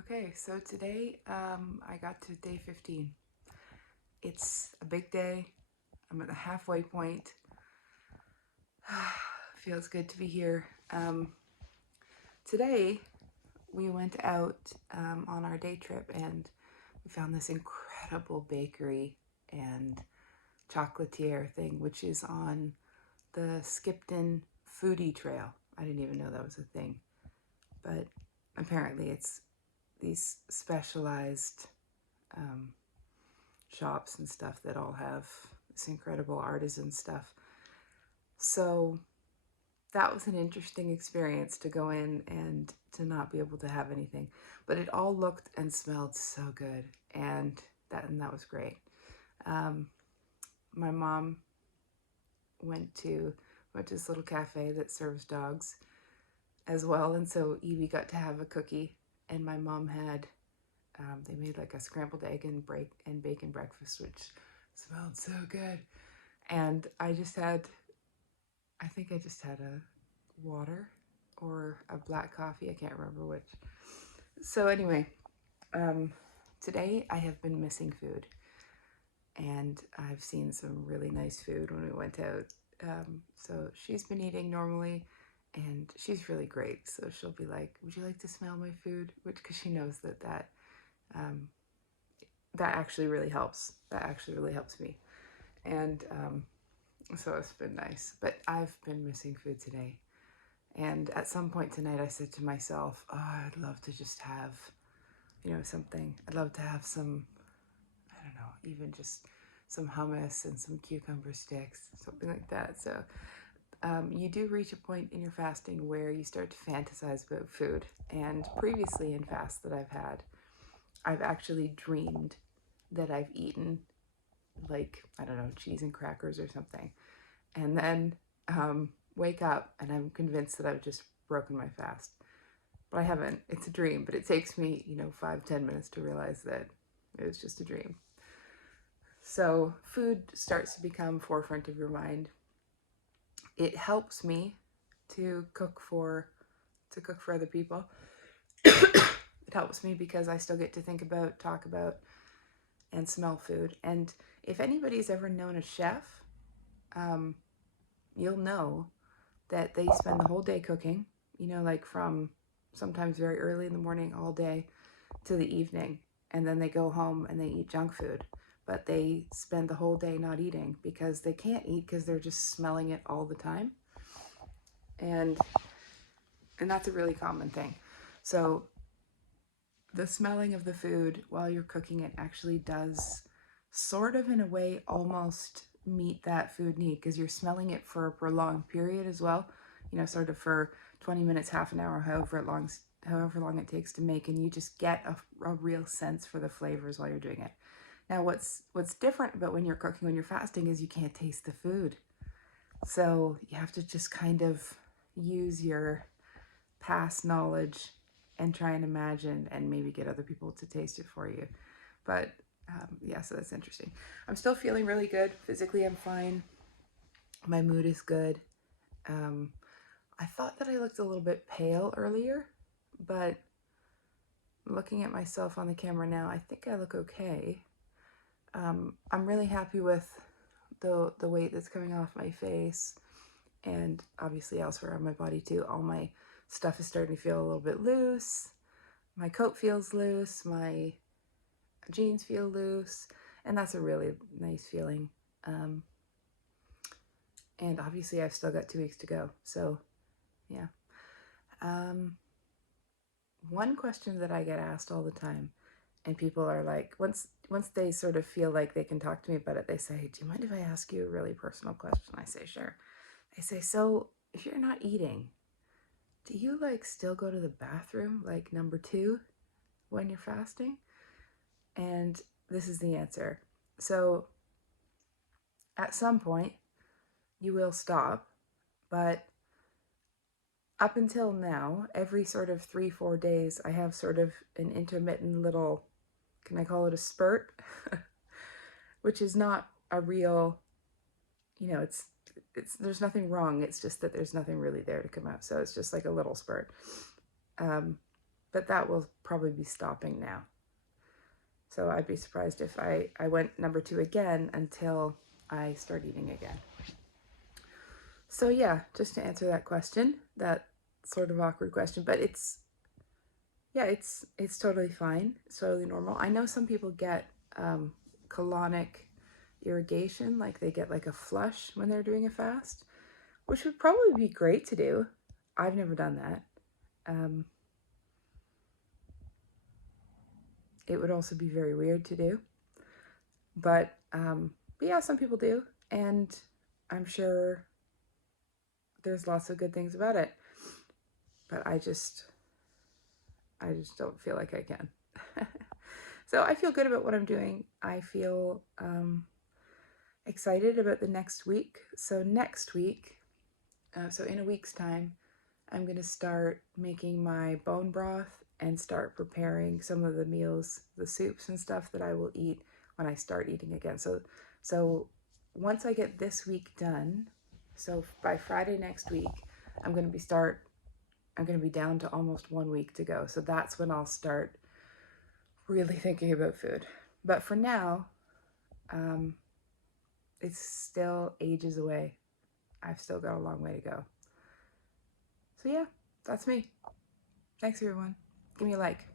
Okay, so today I got to day 15. It's a big day. I'm at the halfway point. Feels good to be here. Today we went out on our day trip and we found this incredible bakery and chocolatier thing, which is on the Skipton Foodie Trail. I didn't even know that was a thing, but apparently it's these specialized um, shops and stuff that all have this incredible artisan stuff. So that was an interesting experience to go in and to not be able to have anything, but it all looked and smelled so good, and that was great. Um, my mom went to this little cafe that serves dogs as well, and so Evie got to have a cookie, and my mom had they made like a scrambled egg and bacon breakfast, which smelled so good. And I think I just had a water or a black coffee. I can't remember which. So anyway, today I have been missing food, and I've seen some really nice food when we went out. So she's been eating normally, and she's really great. So she'll be like, "Would you like to smell my food?" Which, because she knows um, that actually really helps. That actually really helps me, and so it's been nice. But I've been missing food today. And at some point tonight, I said to myself, oh, I'd love to just have, something. I'd love to have some, I don't know, even just some hummus and some cucumber sticks, something like that. So you do reach a point in your fasting where you start to fantasize about food. And previously in fasts that I've had, I've actually dreamed that I've eaten, like, I don't know, cheese and crackers or something. And then wake up and I'm convinced that I've just broken my fast. But I haven't. It's a dream, but it takes me, 5-10 minutes to realize that it was just a dream. So food starts to become forefront of your mind. It helps me to cook for other people. It helps me because I still get to think about, talk about, and smell food. And if anybody's ever known a chef, you'll know that they spend the whole day cooking, like from sometimes very early in the morning all day to the evening. And then they go home and they eat junk food. But they spend the whole day not eating because they can't eat because they're just smelling it all the time. And that's a really common thing. So the smelling of the food while you're cooking it actually does sort of, in a way, almost meet that food need, because you're smelling it for a prolonged period as well, sort of for 20 minutes, half an hour, however long it takes to make, and you just get a real sense for the flavors while you're doing it. Now what's different about when you're cooking when you're fasting is you can't taste the food, so you have to just kind of use your past knowledge and try and imagine and maybe get other people to taste it for you. But yeah, so that's interesting. I'm still feeling really good. Physically, I'm fine. My mood is good. I thought that I looked a little bit pale earlier, but looking at myself on the camera now, I think I look okay. I'm really happy with the weight that's coming off my face, and obviously elsewhere on my body too. All my stuff is starting to feel a little bit loose. My coat feels loose. My jeans feel loose, and that's a really nice feeling. And obviously I've still got 2 weeks to go, so yeah. One question that I get asked all the time, and people are like, once they sort of feel like they can talk to me about it, they say, do you mind if I ask you a really personal question? I say, sure. They say, so if you're not eating, do you like still go to the bathroom like number 2 when you're fasting? And this is the answer. So at some point you will stop, but up until now, every sort of 3-4 days, I have sort of an intermittent little, can I call it a spurt? Which is not a real, it's there's nothing wrong. It's just that there's nothing really there to come out. So it's just like a little spurt. but that will probably be stopping now. So I'd be surprised if I went number 2 again until I start eating again. So yeah, just to answer that question, that sort of awkward question, but it's totally fine. It's totally normal. I know some people get colonic irrigation, like they get like a flush when they're doing a fast, which would probably be great to do. I've never done that. It would also be very weird to do. But yeah, some people do. And I'm sure there's lots of good things about it. But I just don't feel like I can. So I feel good about what I'm doing. I feel excited about the next week. So next week, so in a week's time, I'm going to start making my bone broth and start preparing some of the meals, the soups and stuff that I will eat when I start eating again. So once I get this week done, so by Friday next week, I'm going to be down to almost 1 week to go. So that's when I'll start really thinking about food. But for now, it's still ages away. I've still got a long way to go. So yeah, that's me. Thanks everyone. Give me a like.